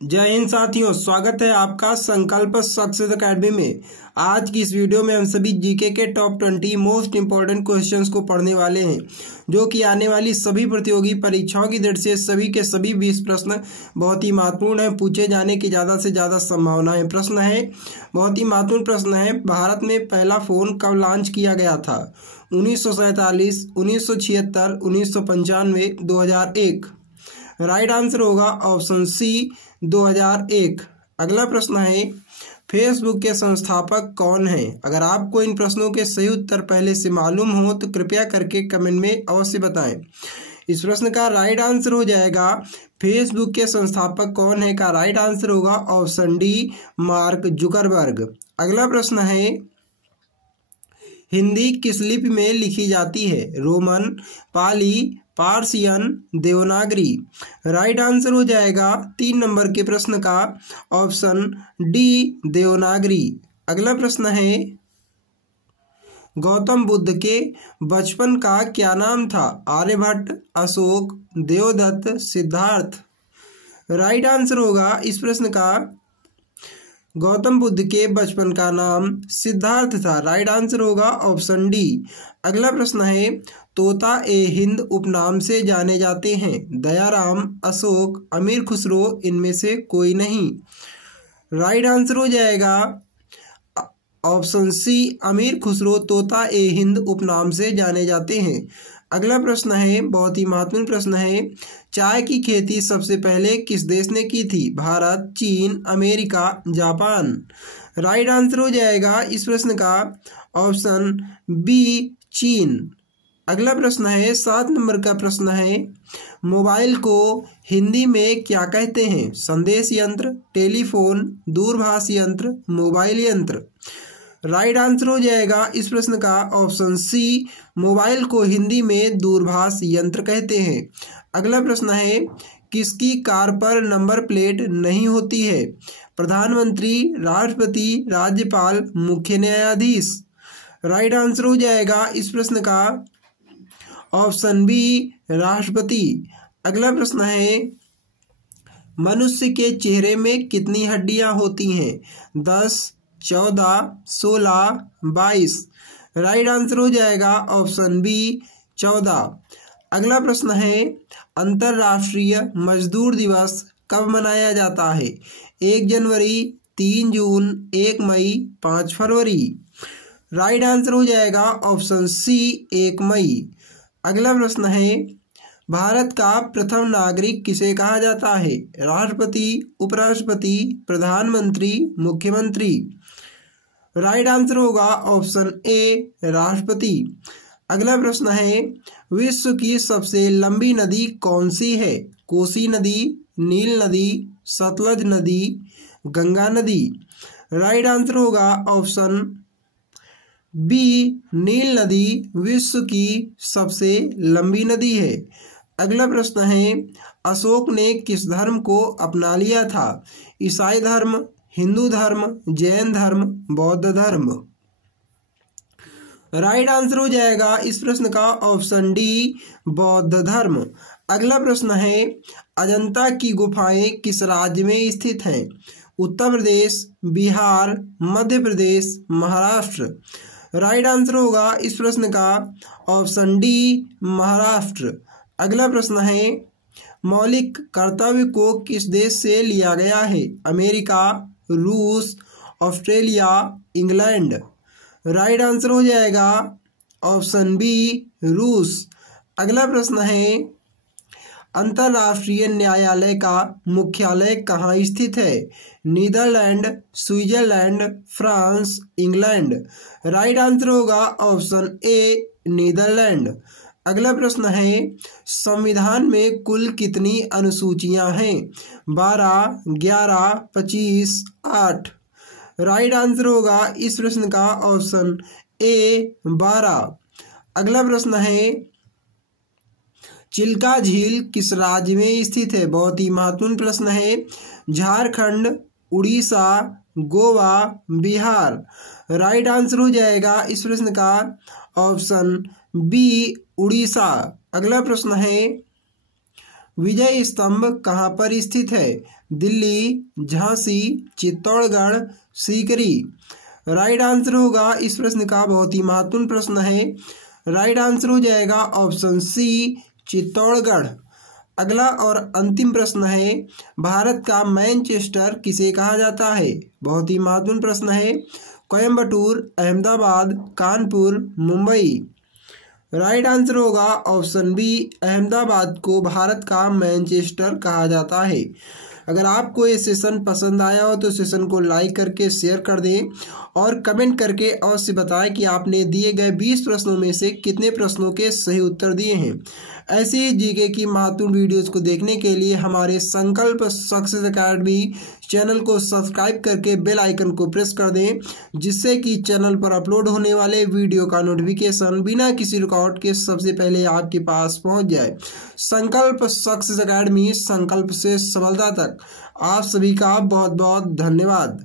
जय हिंद साथियों, स्वागत है आपका संकल्प सक्सेस एकेडमी में। आज की इस वीडियो में हम सभी जीके के टॉप 20 मोस्ट इंपॉर्टेंट क्वेश्चंस को पढ़ने वाले हैं, जो कि आने वाली सभी प्रतियोगी परीक्षाओं की दृष्टि से सभी के सभी 20 प्रश्न बहुत ही महत्वपूर्ण हैं, पूछे जाने की ज़्यादा से ज़्यादा संभावनाएं। प्रश्न है, बहुत ही महत्वपूर्ण प्रश्न है। भारत में पहला फ़ोन कब लॉन्च किया गया था? 1947, 1976, 1995, 2001। राइट आंसर होगा ऑप्शन सी 2001। अगला प्रश्न है, फेसबुक के संस्थापक कौन हैं? अगर आपको इन प्रश्नों के सही उत्तर पहले से मालूम हो तो कृपया करके कमेंट में अवश्य बताएं। इस प्रश्न का राइट आंसर हो जाएगा फेसबुक के संस्थापक कौन है का राइट आंसर होगा ऑप्शन डी मार्क जुकरबर्ग। अगला प्रश्न है, हिंदी किस लिपि में लिखी जाती है? रोमन, पाली, पार्सियन, देवनागरी। राइट आंसर हो जाएगा 3 नंबर के प्रश्न का ऑप्शन डी देवनागरी। अगला प्रश्न है, गौतम बुद्ध के बचपन का क्या नाम था? आर्यभट्ट, अशोक, देवदत्त, सिद्धार्थ। राइट आंसर होगा इस प्रश्न का गौतम बुद्ध के बचपन का नाम सिद्धार्थ था। राइट आंसर होगा ऑप्शन डी। अगला प्रश्न है, तोता ए हिंद उपनाम से जाने जाते हैं? दयाराम, अशोक, अमीर खुसरो, इनमें से कोई नहीं। राइट आंसर हो जाएगा ऑप्शन सी अमीर खुसरो तोता ए हिंद उपनाम से जाने जाते हैं। अगला प्रश्न है, बहुत ही महत्वपूर्ण प्रश्न है, चाय की खेती सबसे पहले किस देश ने की थी? भारत, चीन, अमेरिका, जापान। राइट आंसर हो जाएगा इस प्रश्न का ऑप्शन बी चीन। अगला प्रश्न है, 7 नंबर का प्रश्न है, मोबाइल को हिंदी में क्या कहते हैं? संदेश यंत्र, टेलीफोन, दूरभाष यंत्र, मोबाइल यंत्र। राइट आंसर हो जाएगा इस प्रश्न का ऑप्शन सी मोबाइल को हिंदी में दूरभाष यंत्र कहते हैं। अगला प्रश्न है, किसकी कार पर नंबर प्लेट नहीं होती है? प्रधानमंत्री, राष्ट्रपति, राज्यपाल, मुख्य न्यायाधीश। राइट आंसर हो जाएगा इस प्रश्न का ऑप्शन बी राष्ट्रपति। अगला प्रश्न है, मनुष्य के चेहरे में कितनी हड्डियां होती हैं? 10, 14, 16, 22। राइट आंसर हो जाएगा ऑप्शन बी 14। अगला प्रश्न है, अंतर्राष्ट्रीय मजदूर दिवस कब मनाया जाता है? 1 जनवरी, 3 जून, 1 मई, 5 फरवरी। राइट आंसर हो जाएगा ऑप्शन सी 1 मई। अगला प्रश्न है, भारत का प्रथम नागरिक किसे कहा जाता है? राष्ट्रपति, उपराष्ट्रपति, प्रधानमंत्री, मुख्यमंत्री। राइट आंसर होगा ऑप्शन ए राष्ट्रपति। अगला प्रश्न है, विश्व की सबसे लंबी नदी कौन सी है? कोसी नदी, नील नदी, सतलज नदी, गंगा नदी। राइट आंसर होगा ऑप्शन बी नील नदी विश्व की सबसे लंबी नदी है। अगला प्रश्न है, अशोक ने किस धर्म को अपना लिया था? ईसाई धर्म, हिंदू धर्म, जैन धर्म, बौद्ध धर्म। राइट आंसर हो जाएगा इस प्रश्न का ऑप्शन डी बौद्ध धर्म। अगला प्रश्न है, अजंता की गुफाएं किस राज्य में स्थित हैं? उत्तर प्रदेश, बिहार, मध्य प्रदेश, महाराष्ट्र। राइट आंसर होगा इस प्रश्न का ऑप्शन डी महाराष्ट्र। अगला प्रश्न है, मौलिक कर्तव्य को किस देश से लिया गया है? अमेरिका, रूस, ऑस्ट्रेलिया, इंग्लैंड। राइट आंसर हो जाएगा ऑप्शन बी रूस। अगला प्रश्न है, अंतर्राष्ट्रीय न्यायालय का मुख्यालय कहाँ स्थित है? Netherland, Switzerland, France, England. Right answer होगा ऑप्शन ए नीदरलैंड। अगला प्रश्न है, संविधान में कुल कितनी अनुसूचियां हैं? 12, 11, 25, 8। राइट आंसर होगा इस प्रश्न का ऑप्शन ए 12। अगला प्रश्न है, चिल्का झील किस राज्य में स्थित है? बहुत ही महत्वपूर्ण प्रश्न है। झारखंड, उड़ीसा, गोवा, बिहार। राइट आंसर हो जाएगा इस प्रश्न का ऑप्शन बी उड़ीसा। अगला प्रश्न है, विजय स्तंभ कहाँ पर स्थित है? दिल्ली, झांसी, चित्तौड़गढ़, सीकरी। राइट आंसर होगा इस प्रश्न का, बहुत ही महत्वपूर्ण प्रश्न है, राइट आंसर हो जाएगा ऑप्शन सी, चित्तौड़गढ़। अगला और अंतिम प्रश्न है, भारत का मैनचेस्टर किसे कहा जाता है? बहुत ही महत्वपूर्ण प्रश्न है, कोयम्बटूर, अहमदाबाद, कानपुर, मुंबई। राइट आंसर होगा ऑप्शन बी, अहमदाबाद को भारत का मैनचेस्टर कहा जाता है। अगर आपको ये सेशन पसंद आया हो तो सेशन को लाइक करके शेयर कर दें और कमेंट करके अवश्य बताएं कि आपने दिए गए 20 प्रश्नों में से कितने प्रश्नों के सही उत्तर दिए हैं। ऐसे ही जीके की महत्वपूर्ण वीडियोस को देखने के लिए हमारे संकल्प सक्सेस एकेडमी चैनल को सब्सक्राइब करके बेल आइकन को प्रेस कर दें, जिससे कि चैनल पर अपलोड होने वाले वीडियो का नोटिफिकेशन बिना किसी रुकावट के सबसे पहले आपके पास पहुंच जाए। संकल्प सक्सेस एकेडमी, संकल्प से सफलता तक। आप सभी का बहुत बहुत धन्यवाद।